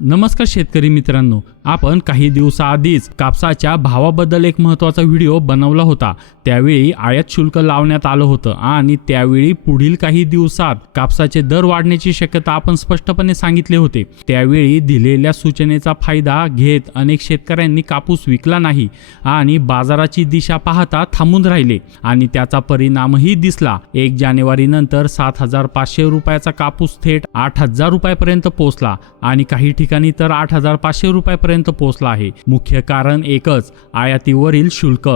नमस्कार शेतकरी मित्रांनो, आपण काही दिवसाआधीच कापसाच्या भावाबद्दल एक महत्त्वाचा व्हिडिओ बनवला होता। त्यावेळी आयात शुल्क लावण्यात आलं होतं आणि त्यावेळी पुढील काही दिवसात कापसाचे दर वाढण्याची शक्यता आपण स्पष्टपणे सांगितले होते। त्यावेळी दिलेल्या सूचनेचा फायदा घेत अनेक शेतकऱ्यांनी कापूस विकला नाही आणि बाजाराची दिशा पाहता थांबून राहिले आणि त्याचा परिणामही दिसला। 1 जानेवारी नंतर 7,500 रुपयाचा कापूस थेट 8,000 रुपयापर्यंत पोहोचला आणि काही ठिकाणी तर 8,500 रुपयापर्यंत पोहोचला आहे। मुख्य कारण एकच, आयातीवरील शुल्क।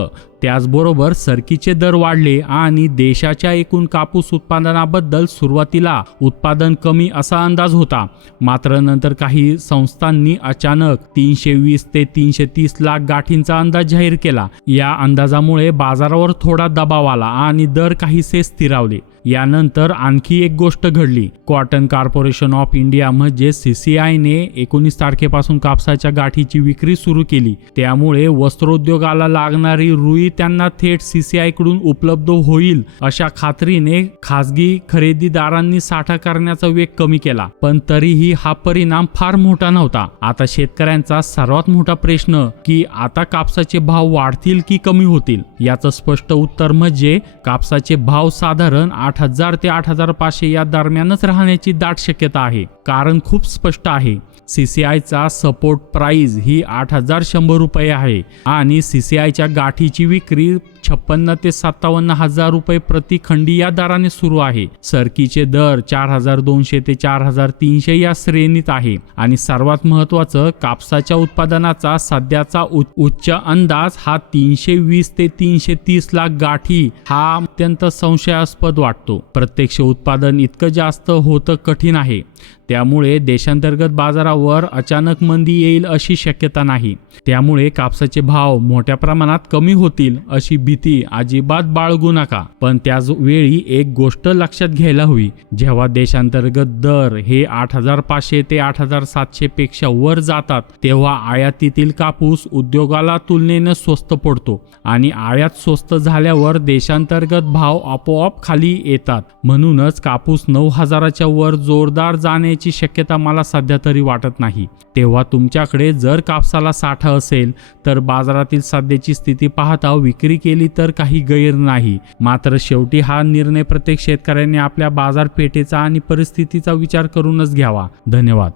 त्याचबरोबर सरकीचे दर वाढले आणि देशाच्या एकूण कापूस उत्पादनाबद्दल सुरुवातीला उत्पादन कमी असा अंदाज होता, मात्र नंतर काही संस्थांनी अचानक 320 ते 330 लाख गाठींचा अंदाज जाहीर केला। या अंदाजामुळे बाजारावर थोडा दबाव आला आणि दर काहीसे स्थिरावले। यानंतर आणखी एक गोष्ट घडली। कॉटन कॉर्पोरेशन ऑफ इंडिया म्हणजे CCI ने 19 तारखेपासून कापसाच्या गाठीची विक्री सुरू केली। त्यामुळे वस्त्रोद्योगाला लागणारी रुई त्यांना थेट CCI कडून उपलब्ध होईल अशा खात्रीने खासगी खरेदीदारांनी साठा करण्याचा वेग कमी केला। पण तरीही हा परिणाम फार मोठा नव्हता। आता शेतकऱ्यांचा सर्वात मोठा प्रश्न की आता कापसाचे भाव वाढतील की कमी होतील। याचं स्पष्ट उत्तर म्हणजे कापसाचे भाव साधारण 8,000 ते 8,500 या दरम्यानच राहण्याची दाट शक्यता आहे। कारण खूप स्पष्ट आहे, CCI चा सपोर्ट प्राइस ही 8,100 रुपये आहे आणि CCI च्या गाठीची विक्री 56 ते 57 हजार रुपये प्रति खंडी या दराने सुरू आहे। सरकीचे दर 4,200 ते 4,300 या श्रेणीत आहे आणि सर्वात महत्त्वाचं, कापसाच्या उत्पादनाचा सध्याचा उच्च अंदाज हा 320 ते 330 लाख गाठी हा अत्यंत संशयास्पद वाटतो। प्रत्यक्ष उत्पादन इतकं जास्त होतं कठीण आहे। त्यामुळे देशांतर्गत बाजारावर अचानक मंदी येईल अशी शक्यता नाही। त्यामुळे कापसाचे भाव मोठ्या प्रमाणात कमी होतील अशी भीती अजिबात बाळगू नका। पण त्याच वेळी एक गोष्ट लक्षात घ्यायला हवी, जेव्हा देशांतर्गत दर हे 8,500 ते 8,700 पेक्षा वर जातात तेव्हा आयातीतील कापूस उद्योगाला तुलनेने स्वस्त पडतो आणि आयात स्वस्त झाल्यावर देशांतर्गत भाव आपोआप खाली येतात। म्हणूनच कापूस 9,000च्या वर जोरदार जाण्याची शक्यता मला सध्या तरी वाटत नाही। तेव्हा तुमच्याकडे जर कापसाला साठा असेल तर बाजारातील सध्याची स्थिती पाहता विक्री केली तर काही गैर नाही। मात्र शेवटी हा निर्णय प्रत्येक शेतकऱ्याने आपल्या बाजारपेठेचा आणि परिस्थितीचा विचार करूनच घ्यावा। धन्यवाद।